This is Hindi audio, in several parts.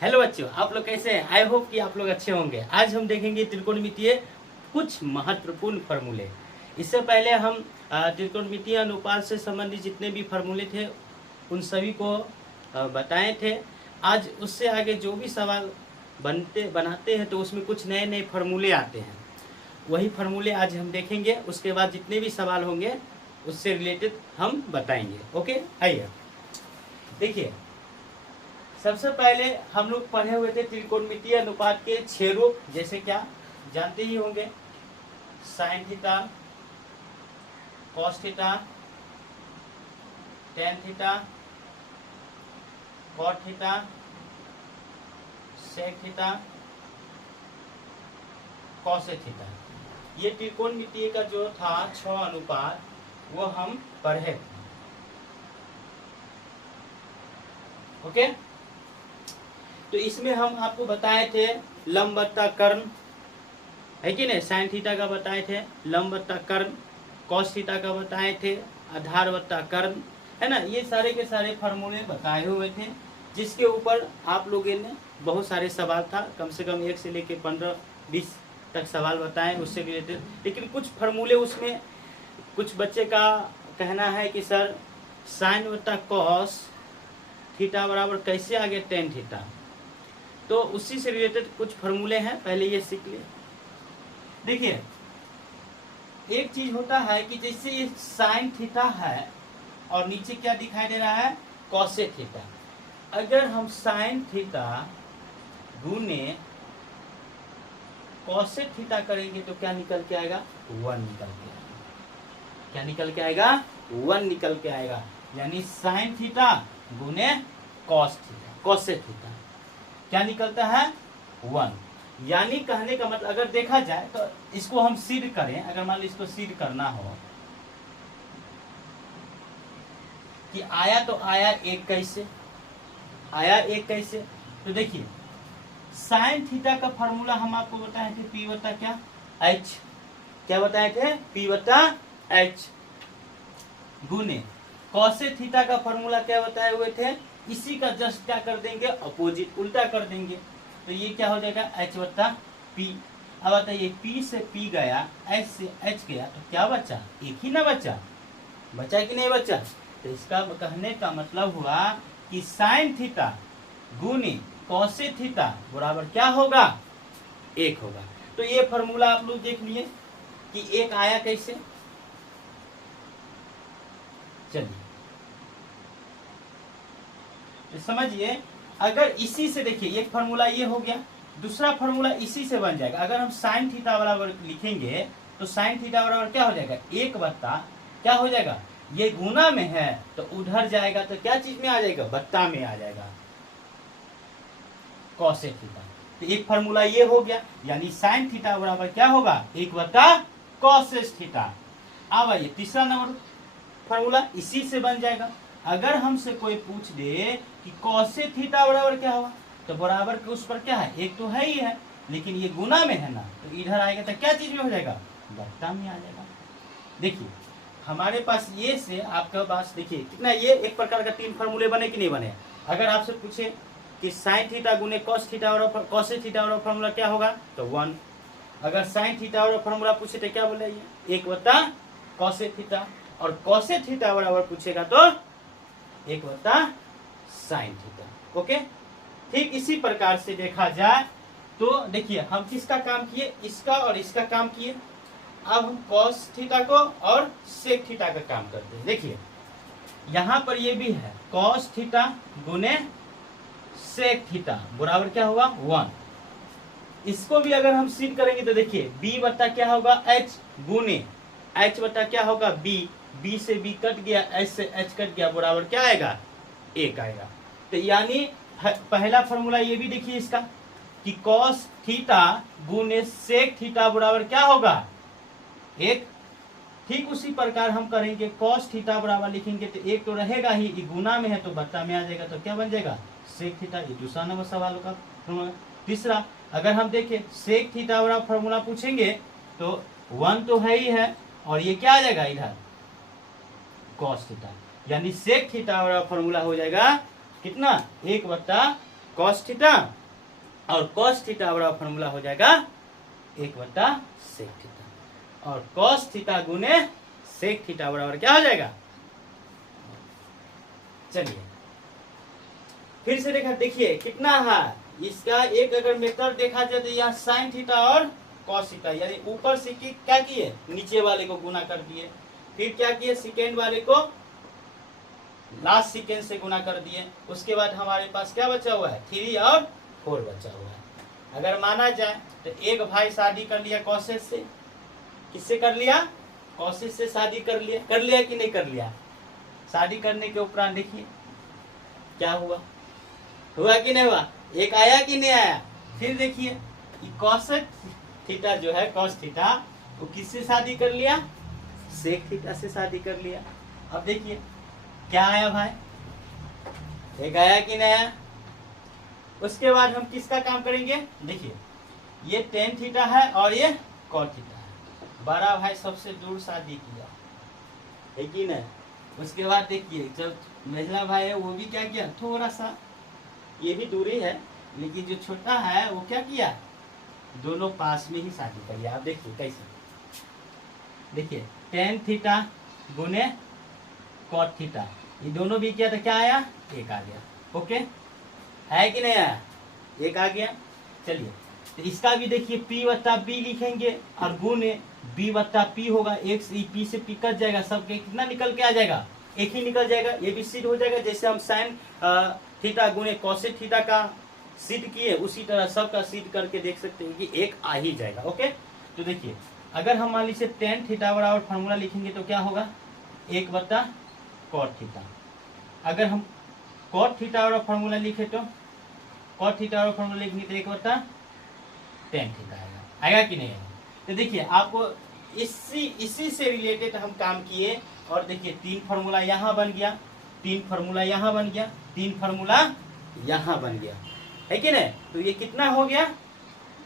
हेलो बच्चों, आप लोग कैसे हैं? आई होप कि आप लोग अच्छे होंगे। आज हम देखेंगे त्रिकोणमितीय कुछ महत्वपूर्ण फार्मूले। इससे पहले हम त्रिकोणमितीय अनुपात से संबंधित जितने भी फार्मूले थे उन सभी को बताए थे। आज उससे आगे जो भी सवाल बनाते हैं तो उसमें कुछ नए नए फार्मूले आते हैं। वही फार्मूले आज हम देखेंगे। उसके बाद जितने भी सवाल होंगे उससे रिलेटेड हम बताएंगे। ओके, आइए देखिए। सबसे पहले हम लोग पढ़े हुए थे त्रिकोणमितीय अनुपात के 6 रूप, जैसे क्या जानते ही होंगे, sine theta, cos theta, tan theta, cot theta, sec theta, cosec theta. ये त्रिकोणमितीय का जो था 6 अनुपात वो हम पढ़े। ओके, तो इसमें हम आपको बताए थे लंब बट्टा कर्ण, है कि नहीं? साइन थीटा का बताए थे लंब बट्टा कर्ण, कॉस थीटा का बताए थे आधार बट्टा कर्ण, है ना। ये सारे के सारे फार्मूले बताए हुए थे, जिसके ऊपर आप लोगों ने बहुत सारे सवाल था, कम से कम 1 से लेकर 15-20 तक सवाल बताए उससे रिलेटेड। लेकिन कुछ फार्मूले उसमें कुछ बच्चे का कहना है कि सर साइन बट्टा कॉस थीटा बराबर कैसे आ गया टेन थीटा, तो उसी से रिलेटेड कुछ फार्मूले हैं, पहले ये सीख ले। देखिए, एक चीज होता है कि जैसे ये साइन थीटा है और नीचे क्या दिखाई दे रहा है, कॉसेक थीटा। अगर हम साइन थीटा गुने कॉसेक थीटा करेंगे तो क्या निकल के आएगा, 1 निकल के आएगा। क्या निकल के आएगा, 1 निकल के आएगा। यानी साइन थीटा गुने कॉस थीटा, कॉसेक थीटा क्या निकलता है, 1। यानी कहने का मतलब अगर देखा जाए तो इसको हम सिद्ध करें, अगर मान लो इसको सिद्ध करना हो कि आया तो आया एक कैसे, आया एक कैसे, तो देखिए साइन थीटा का फॉर्मूला हम आपको बताए थे P बटा क्या, H। क्या बताए थे, P बटा H गुने कॉसेक थीटा का फॉर्मूला क्या बताए हुए थे, इसी का जस्ट क्या कर देंगे, अपोजिट, उल्टा कर देंगे। तो ये क्या हो जाएगा, H बटा P। अब बताइए P से P गया, H से H गया, तो क्या बचा, एक ही ना बचा, बचा कि नहीं बचा। तो इसका कहने का मतलब हुआ कि साइन थीटा गुने कॉसेक थीटा बराबर क्या होगा, 1 होगा। तो ये फॉर्मूला आप लोग देख लिए कि एक आया कैसे। चलिए तो समझिए, अगर इसी से देखिए एक फार्मूला ये हो गया, दूसरा फार्मूला इसी से बन जाएगा। अगर हम साइन थीटा बराबर लिखेंगे तो साइन थीटा बराबर क्या हो जाएगा, 1 बट्टा क्या हो जाएगा, ये गुना में है तो उधर जाएगा तो क्या चीज में आ जाएगा, बट्टा में आ जाएगा, कॉसेक थीटा। तो एक फार्मूला ये हो गया, यानी साइन थीटा बराबर क्या होगा, 1 बट्टा कॉसेक थीटा। अब आइए तीसरा नंबर फार्मूला इसी से बन जाएगा। अगर हमसे कोई पूछ दे कि कॉसेक थीटा बराबर क्या होगा, तो बराबर के उस पर क्या है, एक तो है ही है, लेकिन ये गुना में है ना, तो इधर आएगा तो क्या चीज में हो जाएगा, बट्टा में आ जाएगा। देखिए हमारे पास ये से आपका पास देखिए कितना, ये एक प्रकार का 3 फार्मूले बने कि नहीं बने। अगर आपसे पूछे कि साइन थीटा गुने कॉस थीटा बराबर कॉसेक थीटा बराबर फार्मूला क्या होगा, तो 1। अगर साइन थीटा बराबर फार्मूला पूछे तो क्या बोले, 1 बट्टा कॉसेक थीटा, और कॉसेक थीटा बराबर पूछेगा तो 1 बट्टा साइन थीटा। ओके, ठीक इसी प्रकार से देखा जाए तो देखिए हम किसका काम किए, इसका और इसका काम किए। अब हम कॉस थीटा को और सेक थीटा का काम करते हैं। देखिए यहां पर ये भी है, कॉस थीटा गुने सेक थीटा बराबर क्या होगा, 1। इसको भी अगर हम सिद्ध करेंगे तो देखिए b बट्टा क्या होगा, h गुने h बट्टा क्या होगा, b से b कट गया, h से h कट गया, बराबर क्या आएगा, 1 आएगा। तो यानी पहला फॉर्मूला ये भी देखिए इसका कि कॉस थीटा गुने सेक थीटा बराबर क्या होगा, 1। ठीक उसी प्रकार हम करेंगे, कॉस थीटा बराबर लिखेंगे तो 1 तो रहेगा ही, गुना में है तो बट्टा में आ जाएगा, तो क्या बन जाएगा, सेक थीटा। ये दूसरा नंबर सवाल का फॉर्मूला। तीसरा अगर हम देखें सेक थीटा बराबर फॉर्मूला पूछेंगे तो 1 तो है ही है, और ये क्या आ जाएगा इधर, कॉस थीटा। यानी सेक थीटा बराबर फॉर्मूला हो जाएगा कितना, 1 बट्टा कॉस थीटा, और कॉस थीटा बराबर फॉर्मूला हो जाएगा 1/sec थीटा, और कॉस थीटा गुने सेक थीटा बराबर क्या हो जाएगा। चलिए फिर से देखिए कितना है इसका। एक अगर मेथड देखा जाए तो यहाँ साइन थीटा और कॉस थीटा, यानी ऊपर से क्या किए, नीचे वाले को गुना कर दिए, फिर क्या किए, सेकेंड वाले को लास्ट सेकेंड से गुना कर दिए। उसके बाद हमारे पास क्या बचा हुआ है, 3 और 4 बचा हुआ है। अगर माना जाए तो एक भाई शादी कर लिया कॉसेस से, किससे कर लिया, कॉसेस से शादी कर लिया कि नहीं कर लिया। शादी करने के उपरांत देखिए क्या हुआ कि नहीं हुआ, एक आया कि नहीं आया। फिर देखिए कॉसेक थीटा जो है, कॉस थीटा, वो किससे शादी कर लिया, सेक थीटा से शादी कर लिया। अब देखिए क्या आया भाई, एक आया कि नहीं आया। उसके बाद हम किसका काम करेंगे, देखिए ये टेन थीटा है और ये कॉट थीटा है। बड़ा भाई सबसे दूर शादी किया है कि नहीं। उसके बाद देखिए जब महिला भाई है वो भी क्या किया, थोड़ा सा ये भी दूरी है, लेकिन जो छोटा है वो क्या किया, दोनों पास में ही शादी कर लिया। आप देखिए कैसे, देखिए टेन थीटा गुने कॉट थीटा, ये दोनों भी किया था, क्या आया, एक आ गया। ओके है कि नहीं आया, एक आ गया। चलिए तो इसका भी देखिए P/P लिखेंगे और गुने B/P होगा। एक से P से P कट जाएगा, सबके कितना निकल के आ जाएगा, एक ही निकल जाएगा। ये भी सिद्ध हो जाएगा, जैसे हम साइन थीटा गुने कॉसेक थीटा का सिद्ध किए उसी तरह सबका सिद्ध करके देख सकते हैं कि एक आ ही जाएगा। ओके तो देखिए अगर हम मान लीजिए टेन थीटा बराबर फॉर्मूला लिखेंगे तो क्या होगा, 1/cot थीटा। अगर हम cot थीटा बराबर फॉर्मूला लिखे तो cot थीटा बराबर फॉर्मूला लिखेंगे तो 1/tan थीटा आएगा कि नहीं आएगा। तो देखिए आपको इसी से रिलेटेड हम काम किए, और देखिए 3 फार्मूला यहाँ बन गया, 3 फार्मूला यहाँ बन गया, 3 फार्मूला यहाँ बन गया, है कि नहीं। तो ये कितना हो गया,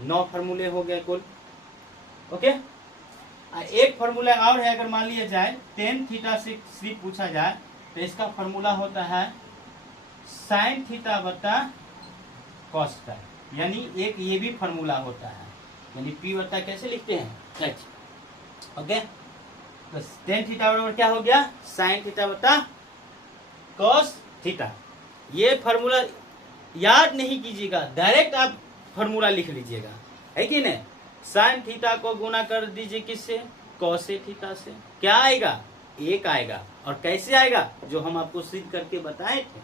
9 फार्मूले हो गए कुल। ओके एक फार्मूला और है, अगर मान लिया जाए टेन थीटा से सिर्फ पूछा जाए तो इसका फार्मूला होता है साइन थीटा बटा कॉस थीटा, यानी एक ये भी फार्मूला होता है, यानी P बटा कैसे लिखते हैं H। ओके तो टेन थीटा बराबर क्या हो गया, साइन थीटा बटा कॉस थीटा। ये फार्मूला याद नहीं कीजिएगा, डायरेक्ट आप फार्मूला लिख लीजिएगा, है कि नहीं। साइन थीटा को गुना कर दीजिए किससे, कॉसे थीटा से, क्या आएगा, एक आएगा। और कैसे आएगा, जो हम आपको सिद्ध करके बताए थे,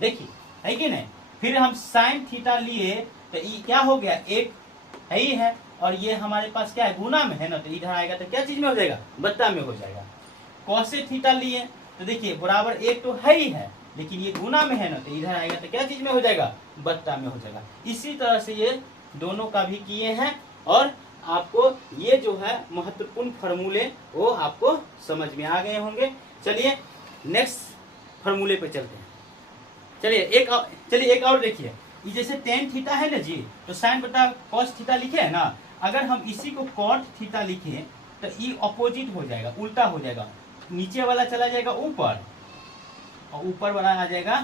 देखिए है कि नहीं। फिर हम साइन थीटा लिए तो ये क्या हो गया, एक है ही है, और ये हमारे पास क्या है, गुना में है ना, तो इधर आएगा तो क्या चीज में हो जाएगा, बट्टा में हो जाएगा। कॉसे थीटा लिए तो देखिए बराबर एक तो है ही है, लेकिन ये गुना में है ना, तो इधर आएगा तो क्या चीज में हो जाएगा, बट्टा में हो जाएगा। इसी तरह से ये दोनों का भी किए हैं, और आपको ये जो है महत्वपूर्ण फार्मूले वो आपको समझ में आ गए होंगे। चलिए नेक्स्ट फार्मूले पे चलते हैं। चलिए एक और देखिए, ये जैसे टेन थीटा है ना जी, तो साइन बटा कॉस थीटा लिखे है ना, अगर हम इसी को कॉट थीटा लिखें तो ये अपोजिट हो जाएगा, उल्टा हो जाएगा, नीचे वाला चला जाएगा ऊपर और ऊपर वाला आ जाएगा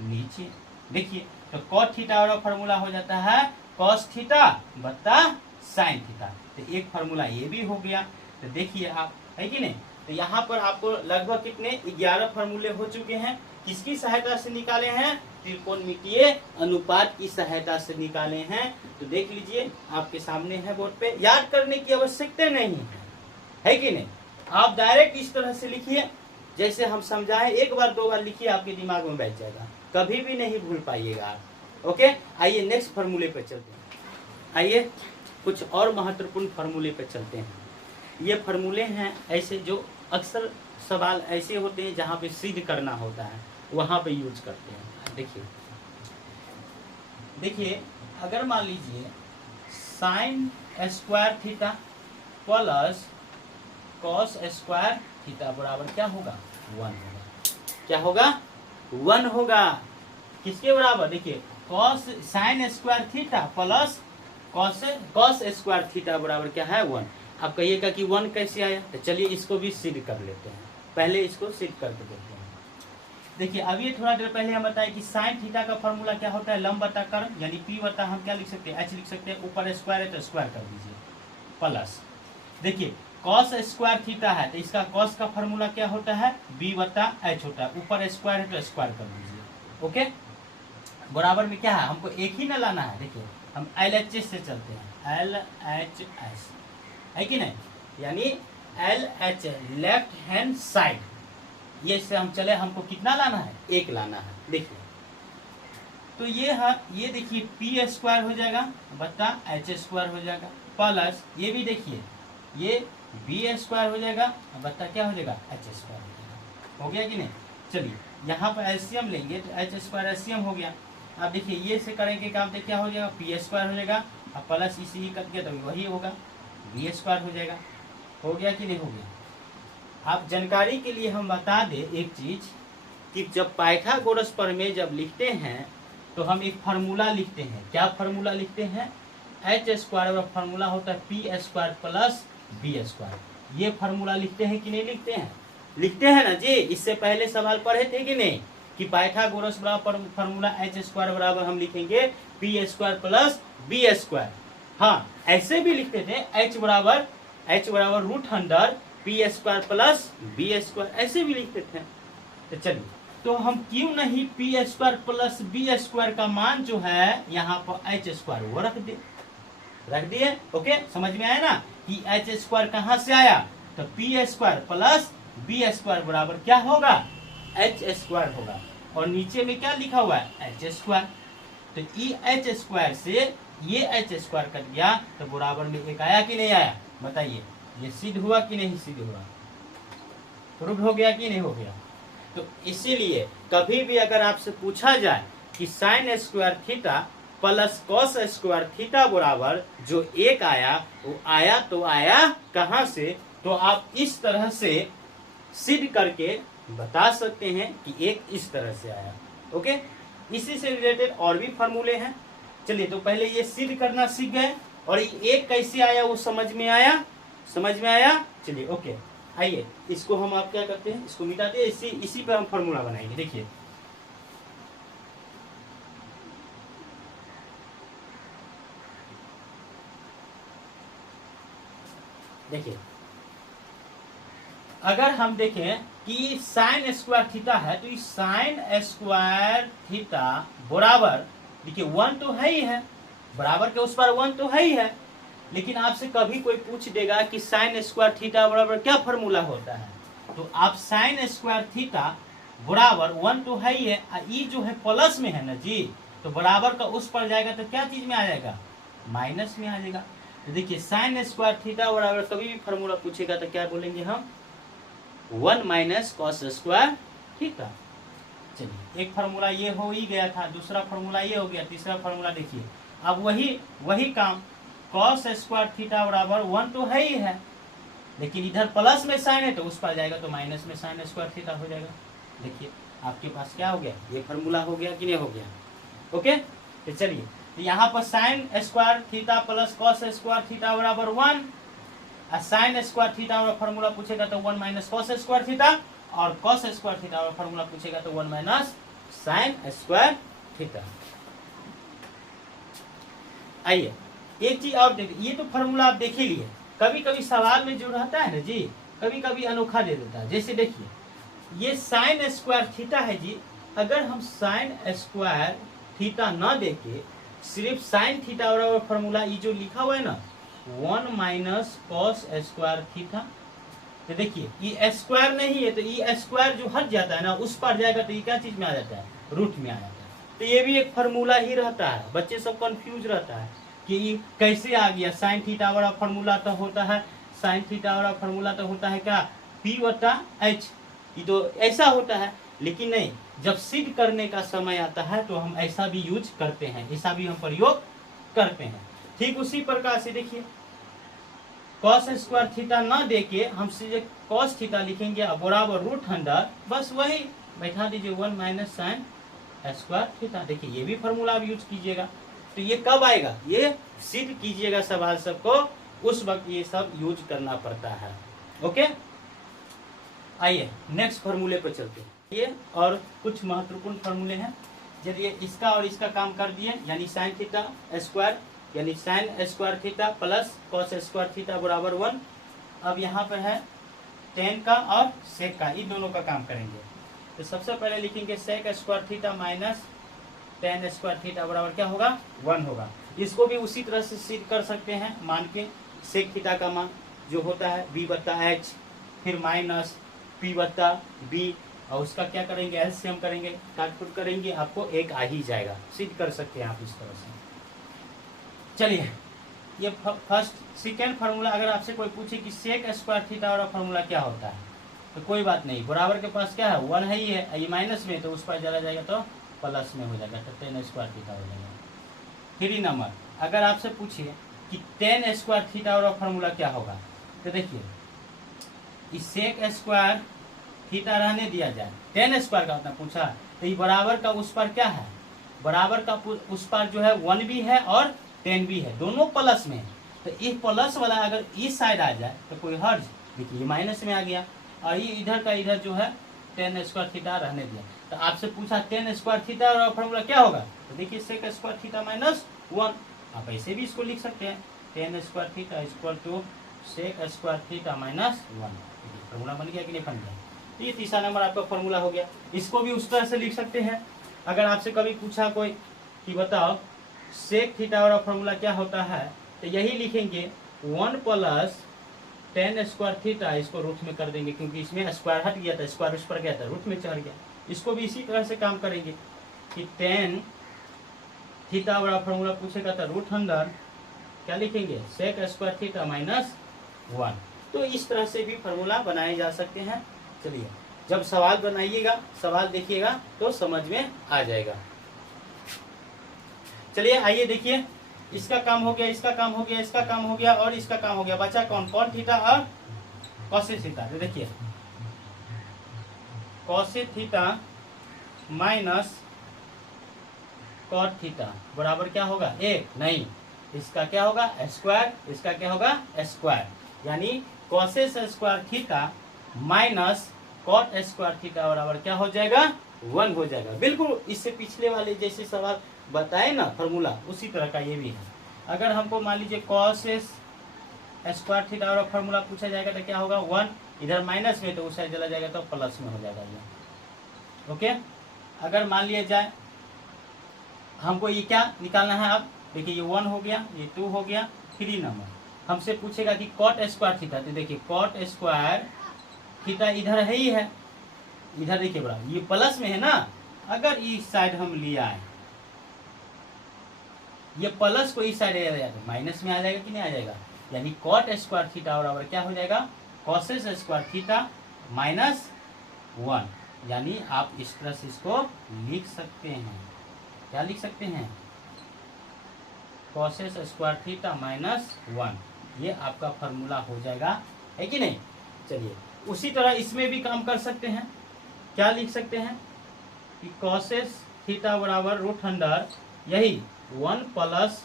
नीचे। देखिए तो कॉट थीटा वाला फार्मूला हो जाता है कॉस थीटा बटा साइन थीटा। तो एक फार्मूला ये भी हो गया। तो देखिए आप, है कि नहीं। तो यहाँ पर आपको लगभग कितने 11 फार्मूले हो चुके हैं। किसकी सहायता से निकाले हैं, त्रिकोणमितीय अनुपात की सहायता से निकाले हैं। तो देख लीजिए आपके सामने है बोर्ड पे, याद करने की आवश्यकता नहीं है कि नहीं। आप डायरेक्ट इस तरह से लिखिए जैसे हम समझाएं, एक बार 2 बार लिखिए, आपके दिमाग में बैठ जाएगा, कभी भी नहीं भूल पाइएगा आप। ओके आइए नेक्स्ट फार्मूले पे चलते हैं। आइए कुछ और महत्वपूर्ण फार्मूले पे चलते हैं। ये फार्मूले हैं ऐसे जो अक्सर सवाल ऐसे होते हैं जहाँ पे सिद्ध करना होता है, वहाँ पे यूज करते हैं। देखिए अगर मान लीजिए sine square theta plus cos square theta बराबर क्या होगा, 1 होगा। क्या होगा, 1 होगा। किसके बराबर, देखिए cos sine square theta plus cos square theta बराबर क्या है, 1। आप कहिएगा कि 1 कैसे आया, तो चलिए इसको भी सिद्ध कर लेते हैं। पहले इसको सिद्ध करके देखते हैं। देखिए अब ये थोड़ा देर पहले हम बताए कि साइन थीटा का फॉर्मूला क्या होता है, लंब बटा कर्ण, यानी पी बटा हम क्या लिख सकते हैं, एच लिख सकते हैं, ऊपर स्क्वायर है तो स्क्वायर कर दीजिए, प्लस देखिए कॉस स्क्वायर थीटा है तो इसका कॉस का फॉर्मूला क्या होता है, बी बटा एच होता है, ऊपर स्क्वायर है तो स्क्वायर कर दीजिए, ओके। बराबर में क्या है, हमको एक ही ना लाना है, देखिए हम एल एच एस से चलते हैं, एल एच एस है कि नहीं, यानी L H left hand side, ये से हम चले, हमको कितना लाना है, एक लाना है, देखिए तो ये है, ये देखिए पी स्क्वायर हो जाएगा बटा एच स्क्वायर हो जाएगा, प्लस ये भी देखिए ये बी स्क्वायर हो जाएगा बटा क्या हो जाएगा, एच स्क्वायर हो जाएगा, हो गया कि नहीं। चलिए यहाँ पर एलसीएम लेंगे तो एच स्क्वायर एलसीएम हो गया, अब देखिए ये से करेंगे काम तो क्या हो जाएगा, पी स्क्वायर हो जाएगा, अब प्लस इसी ही कट गया तो वही होगा, बी स्क्वायर हो जाएगा, हो गया कि नहीं हो गया। आप जानकारी के लिए हम बता दें एक चीज कि जब पाइथागोरस प्रमेय जब लिखते हैं तो हम एक फार्मूला लिखते हैं, क्या फार्मूला लिखते हैं, एच स्क्वायर का फार्मूला होता है P square plus B square, ये फार्मूला लिखते हैं कि नहीं लिखते हैं, लिखते हैं ना जी। इससे पहले सवाल पढ़े थे कि नहीं कि पाइथागोरस बराबर फार्मूला एच स्क्वायर बराबर हम लिखेंगे P square plus B square, हाँ ऐसे भी लिखते थे एच बराबर root under P square plus B square, ऐसे भी लिखते थे। तो चलिए तो हम क्यों नहीं P square plus B square का मान जो है यहाँ पर एच स्क्वायर वो रख दिए, ओके, समझ में आया ना कि एच स्क्वायर कहाँ से आया, तो P square plus B square बराबर क्या होगा, एच स्क्वायर होगा, और नीचे में क्या लिखा हुआ है, एच स्क्वायर, तो ई एच स्क्वायर से ये एच स्क्वायर कट गया तो बराबर में एक आया कि नहीं आया, बताइए, ये सिद्ध हुआ कि नहीं सिद्ध हुआ, प्रूव हो गया कि नहीं हो गया। तो इसीलिए कभी भी अगर आपसे पूछा जाए कि sine square theta plus cos square theta बराबर जो एक आया वो आया तो आया कहां से, तो आप इस तरह से सिद्ध करके बता सकते हैं कि एक इस तरह से आया, ओके। इसी से रिलेटेड और भी फॉर्मूले हैं, चलिए तो पहले ये सिद्ध करना सीख गए और एक कैसे आया वो समझ में आया, चलिए ओके। आइए इसको हम आप क्या करते हैं, इसको मिटाते हैं, इसी पर हम फॉर्मूला बनाएंगे, देखिए अगर हम देखें कि साइन स्क्वायर थीटा है तो इस साइन स्क्वायर थीटा बराबर, देखिए 1 तो है ही है, बराबर के उस पर 1 तो है ही है, लेकिन आपसे कभी कोई पूछ देगा कि साइन स्क्वायर थीटा बराबर क्या फॉर्मूला होता है, तो आप साइन स्क्वायर थीटा बराबर 1 तो है ही है, ई जो है प्लस में है ना जी, तो बराबर का उस पर जाएगा तो क्या चीज में आ जाएगा, माइनस में आ जाएगा। तो देखिए साइन स्क्वायर थीटा बराबर कभी भी फॉर्मूला पूछेगा तो क्या बोलेंगे हम, 1 माइनस कॉस स्क्वायर थीटा। चलिए एक फार्मूला ये हो ही गया था, दूसरा फार्मूला ये हो गया, तीसरा फार्मूला देखिए अब वही काम, कॉस स्क्वायर थीटा बराबर 1 तो है ही है, लेकिन इधर प्लस में साइन है तो उस पर जाएगा तो माइनस में साइन स्क्वायर थीटा हो जाएगा। देखिए आपके पास क्या हो गया, ये फार्मूला हो गया कि नहीं हो गया, ओके। तो चलिए तो यहाँ पर sine square theta plus cos square theta बराबर 1, साइन स्क्वायर थीटा वाला फार्मूला पूछेगा तो 1 माइनस कॉस स्क्वायर थीटा, और कॉस स्क्वायर थीटा वाला फार्मूला पूछेगा तो 1 माइनस साइन स्क्वायर थीटा। आइए एक चीज और देखिए, ये तो फार्मूला आप देख ही लिए, कभी कभी सवाल में जो रहता है ना जी, कभी कभी अनोखा दे देता है, जैसे देखिए ये साइन स्क्वायर थीटा है जी, अगर हम साइन स्क्वायर थीटा ना देके सिर्फ साइन थीटा बराबर फार्मूला ये जो लिखा हुआ है ना 1 माइनस कॉस स्क्वायर थीटा, तो देखिए ये स्क्वायर नहीं है तो ये स्क्वायर जो हट जाता है ना उस पर जाएगा तो ये क्या चीज में आ जाता है, रूट में आ जाता है। तो ये भी एक फार्मूला ही रहता है, बच्चे सब कंफ्यूज रहता है कि ये कैसे आ गया, साइन थीटा वाला फार्मूला तो होता है, साइन थीटा वाला फार्मूला तो होता है क्या, पी बटा एच, ये तो ऐसा होता है, लेकिन नहीं, जब सिद्ध करने का समय आता है तो हम ऐसा भी यूज करते हैं, ऐसा भी हम प्रयोग करते हैं। ठीक उसी प्रकार से देखिए कॉस स्क्वायर थीटा ना देके हम सीधे कॉस थीटा लिखेंगे बराबर रूट अंडर, बस वही बैठा दीजिए 1 माइनस साइन स्क्वायर थीटा। देखिए ये भी फार्मूला आप यूज कीजिएगा, तो ये कब आएगा, ये सिद्ध कीजिएगा सवाल सबको, उस वक्त ये सब यूज करना पड़ता है, ओके। आइए नेक्स्ट फार्मूले पर चलते हैं। ये और कुछ महत्वपूर्ण फार्मूले हैं। यदि इसका और इसका काम कर दिए, यानी साइन थीटा स्क्वायर, यानी sine square theta plus cos square theta बराबर 1। अब यहाँ पर है टेन का और सेक का, इन दोनों का काम करेंगे। तो सबसे पहले लिखेंगे sec square theta minus tan square theta बराबर क्या होगा, 1 होगा। इसको भी उसी तरह से सिद्ध कर सकते हैं, मान के सेक थीटा का मान जो होता है b बत्ता एच, फिर माइनस p बत्ता b, और उसका क्या करेंगे, एलसीएम करेंगे, काटपुट करेंगे, आपको एक आ ही जाएगा। सिद्ध कर सकते हैं आप इस तरह से। चलिए ये फर्स्ट सेकेंड फार्मूला, अगर आपसे कोई पूछे कि सेक स्क्वायर थीटा वाला फार्मूला क्या होता है, तो कोई बात नहीं, बराबर के पास क्या है 1 है ही है, ये माइनस में तो उस पर चला जाएगा तो प्लस में हो जाएगा, तो टेन स्क्वायर थीटा हो जाएगा। 3 नंबर, अगर आपसे पूछे कि टेन स्क्वायर थीटा वाला फार्मूला क्या होगा, तो देखिए इस सेक स्क्वायर थीटा रहने दिया जाए, टेन स्क्वायर का आपने पूछा, तो ये बराबर का उस पर क्या है, बराबर का उस पर जो है 1 भी है और 10 भी है, दोनों प्लस में। तो ये प्लस वाला अगर इस साइड आ जाए तो कोई हर्ज, देखिए ये माइनस में आ गया, और ये इधर का इधर जो है टेन स्क्वायर थीटा रहने दिया। तो आपसे पूछा टेन स्क्वायर थीटा और फॉर्मूला क्या होगा, तो देखिए सेक स्क्वायर थीटा माइनस 1, आप ऐसे भी इसको लिख सकते हैं, tan square theta equal to sec square theta minus 1। Formula बन गया कि नहीं बन गया। तो ये तीसरा नंबर आपका फॉर्मूला हो गया। इसको भी उस तरह से लिख सकते हैं, अगर आपसे कभी पूछा कोई कि बताओ सेक थीटा वाला फॉर्मूला क्या होता है, तो यही लिखेंगे 1 प्लस टेन स्क्वायर थीटा, इसको रूट में कर देंगे क्योंकि इसमें स्क्वायर हट गया था, स्क्वायर उस पर गया था, रूट में चढ़ गया। इसको भी इसी तरह से काम करेंगे कि टेन थीटा वाला फॉर्मूला पूछेगा तो रूट अंदर क्या लिखेंगे, सेक स्क्वायर थीटा माइनस 1। तो इस तरह से भी फॉर्मूला बनाए जा सकते हैं। चलिए जब सवाल बनाइएगा, सवाल देखिएगा तो समझ में आ जाएगा। चलिए आइए देखिए, इसका काम हो गया, इसका काम हो गया, इसका काम हो गया और इसका काम हो गया, बचा कौन, कॉट थीटा और कॉसेक थीटा। तो देखिए cosec theta minus cot theta बराबर क्या होगा, 1 नहीं, इसका क्या होगा स्क्वायर, इसका क्या होगा स्क्वायर, यानी cosec square theta minus cot square theta बराबर क्या हो जाएगा, 1 हो जाएगा। बिल्कुल इससे पिछले वाले जैसे सवाल बताए ना फॉर्मूला, उसी तरह का ये भी है। अगर हमको मान लीजिए कॉसेक स्क्वायर थीटा वाला फॉर्मूला पूछा जाएगा तो क्या होगा, 1, इधर माइनस में तो उस साइड चला जाएगा तो प्लस में हो जाएगा ये। ओके, अगर मान लिया जाए हमको ये क्या निकालना है, अब देखिए ये 1 हो गया, ये 2 हो गया। 3 नंबर हमसे पूछेगा कि कॉट स्क्वायर थीटा, तो देखिए कॉट स्क्वायर थीटा इधर है ही है, इधर देखिए बड़ा ये प्लस में है ना, अगर इस साइड हम लिया है, ये प्लस को इस साइड आ जाएगा तो माइनस में आ जाएगा कि नहीं आ जाएगा, यानी कॉट स्क्वायर थीटा बराबर क्या हो जाएगा, कॉसेक स्क्वायर थीटा माइनस 1। यानी आप इस तरह से इसको लिख सकते हैं, क्या लिख सकते हैं, कॉसेक स्क्वायर थीटा माइनस 1, ये आपका फॉर्मूला हो जाएगा, है कि नहीं। चलिए उसी तरह इसमें भी काम कर सकते हैं, क्या लिख सकते हैं कि कॉसेक थीटा बराबर रूट अंडर यही 1 प्लस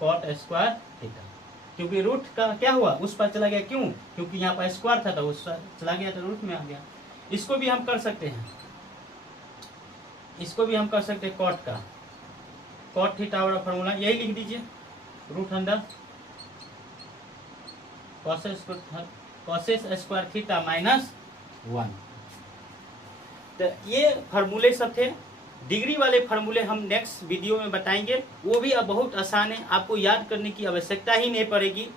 कॉट स्क्वायर थीटा, क्योंकि रूट का क्या हुआ उस पर चला गया, क्यों, क्योंकि यहाँ पर स्क्वायर था तो उस पर चला गया तो रूट में आ गया। इसको भी हम कर सकते हैं, इसको भी हम कर सकते हैं, कॉट का कॉट थीटा वाला फॉर्मूला यही लिख दीजिए, root under cosec square theta minus 1। तो ये फार्मूले सब थे। डिग्री वाले फार्मूले हम नेक्स्ट वीडियो में बताएंगे, वो भी अब बहुत आसान है, आपको याद करने की आवश्यकता ही नहीं पड़ेगी,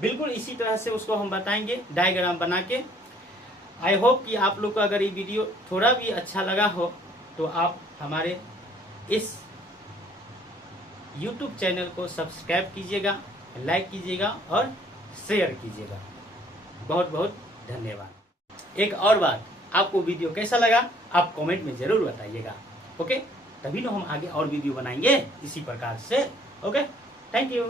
बिल्कुल इसी तरह से उसको हम बताएंगे डायग्राम बना के। आई होप कि आप लोग को अगर ये वीडियो थोड़ा भी अच्छा लगा हो तो आप हमारे इस YouTube चैनल को सब्सक्राइब कीजिएगा, लाइक कीजिएगा और शेयर कीजिएगा। बहुत बहुत धन्यवाद। एक और बात, आपको वीडियो कैसा लगा आप कमेंट में जरूर बताइएगा, ओके, तभी तो हम आगे और वीडियो बनाएंगे इसी प्रकार से। Okay, thank you.